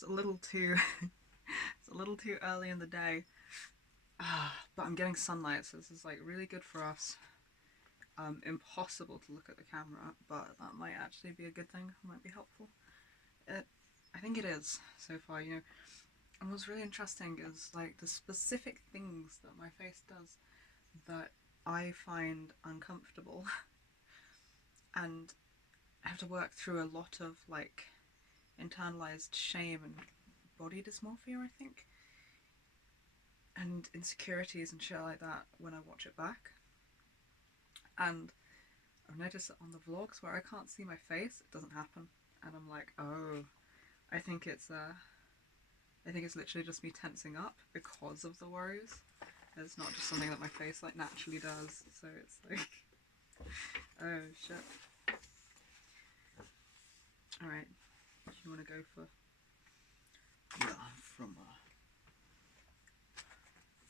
It's a little too it's a little too early in the day. But I'm getting sunlight, so this is like really good for us. Impossible to look at the camera, but that might actually be a good thing. It might be helpful. It, I think it is so far. And what's really interesting is like the specific things that my face does that I find uncomfortable, and I have to work through a lot of like internalized shame and body dysmorphia, I think, and insecurities and shit like that when I watch it back. And I've noticed that on the vlogs where I can't see my face, it doesn't happen, and I'm like, oh, I think it's I think it's literally just me tensing up because of the worries. It's not just something that my face like naturally does. So it's like, oh shit. All right, do you want to go for? Yeah, from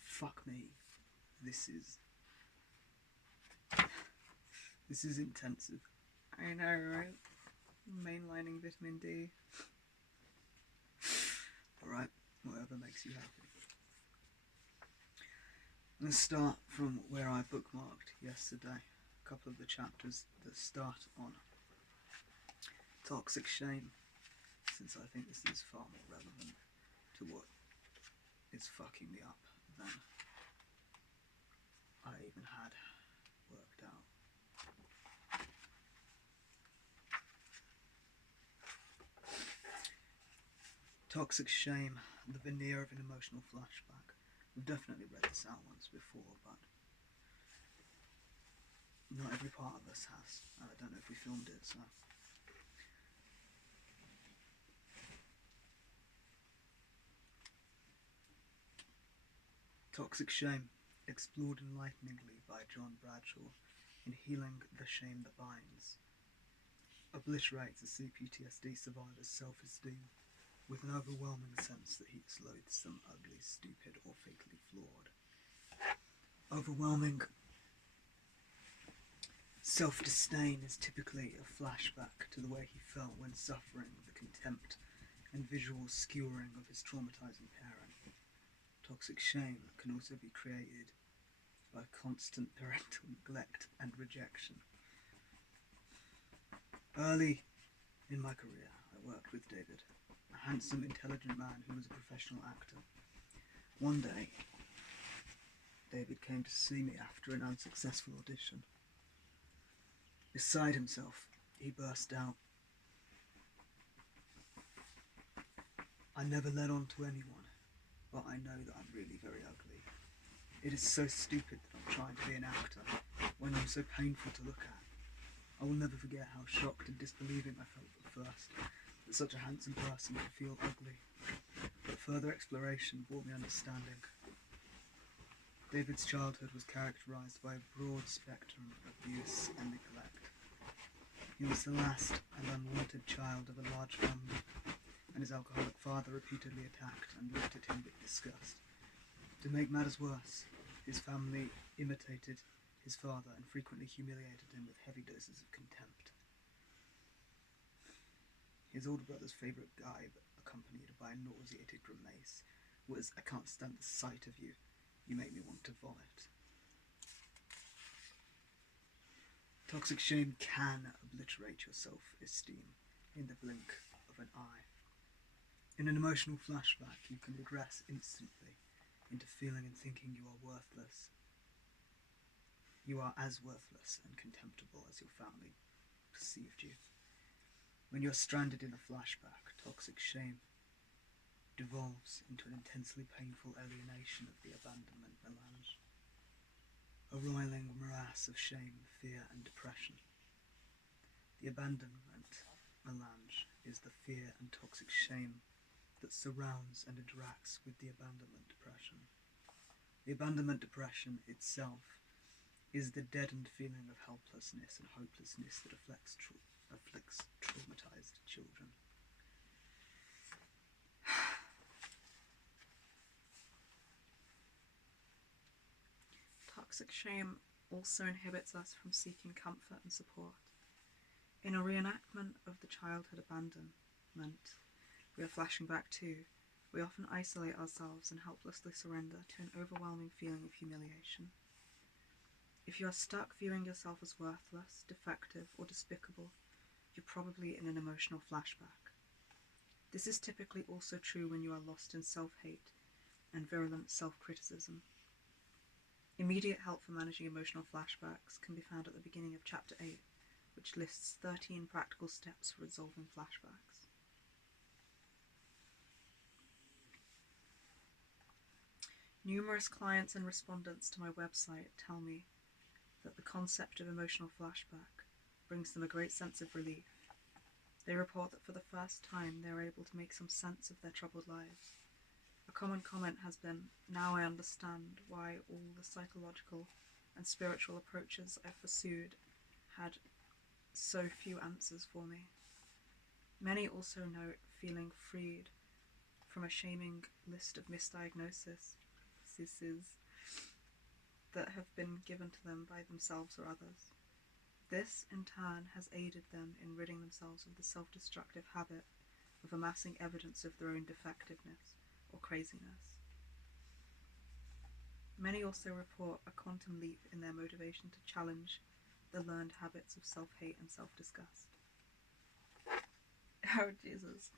fuck me. This is intensive. I know, right? Mainlining vitamin D. Alright, whatever makes you happy. Let's start from where I bookmarked yesterday. A couple of the chapters that start on toxic shame, since I think this is far more relevant to what is fucking me up than I even had worked out. Toxic shame, the veneer of an emotional flashback. We've definitely read this out once before, but not every part of us has. I don't know if we filmed it, so. Toxic shame, explored enlighteningly by John Bradshaw in Healing the Shame That Binds, obliterates a C-PTSD survivor's self-esteem with an overwhelming sense that he is loathsome, ugly, stupid, or fatally flawed. Overwhelming self-disdain is typically a flashback to the way he felt when suffering the contempt and visual skewering of his traumatizing parent. Toxic shame can also be created by constant parental neglect and rejection. Early in my career, I worked with David, a handsome, intelligent man who was a professional actor. One day, David came to see me after an unsuccessful audition. Beside himself, he burst out, "I never let on to anyone, but I know that I'm really very ugly. It is so stupid that I'm trying to be an actor when I'm so painful to look at. I will never forget how shocked and disbelieving I felt at first that such a handsome person could feel ugly. But further exploration brought me understanding. David's childhood was characterized by a broad spectrum of abuse and neglect. He was the last and unwanted child of a large family, and his alcoholic father repeatedly attacked and looked at him with disgust. To make matters worse, his family imitated his father and frequently humiliated him with heavy doses of contempt. His older brother's favourite gibe, accompanied by a nauseated grimace, was, "I can't stand the sight of you. You make me want to vomit." Toxic shame can obliterate your self-esteem in the blink of an eye. In an emotional flashback, you can regress instantly into feeling and thinking you are worthless. You are as worthless and contemptible as your family perceived you. When you're stranded in a flashback, toxic shame devolves into an intensely painful alienation of the abandonment melange. A roiling morass of shame, fear, and depression. The abandonment melange is the fear and toxic shame that surrounds and interacts with the abandonment depression. The abandonment depression itself is the deadened feeling of helplessness and hopelessness that afflicts traumatized children. Toxic shame also inhibits us from seeking comfort and support. In a reenactment of the childhood abandonment, We are flashing back too. We often isolate ourselves and helplessly surrender to an overwhelming feeling of humiliation. If you are stuck viewing yourself as worthless, defective, or despicable, you're probably in an emotional flashback. This is typically also true when you are lost in self-hate and virulent self-criticism. Immediate help for managing emotional flashbacks can be found at the beginning of Chapter 8, which lists 13 practical steps for resolving flashbacks. Numerous clients and respondents to my website tell me that the concept of emotional flashback brings them a great sense of relief. They report that for the first time they are able to make some sense of their troubled lives. A common comment has been, "Now I understand why all the psychological and spiritual approaches I've pursued had so few answers for me." Many also note feeling freed from a shaming list of misdiagnoses that have been given to them by themselves or others. This, in turn, has aided them in ridding themselves of the self-destructive habit of amassing evidence of their own defectiveness or craziness. Many also report a quantum leap in their motivation to challenge the learned habits of self-hate and self-disgust. Oh, Jesus.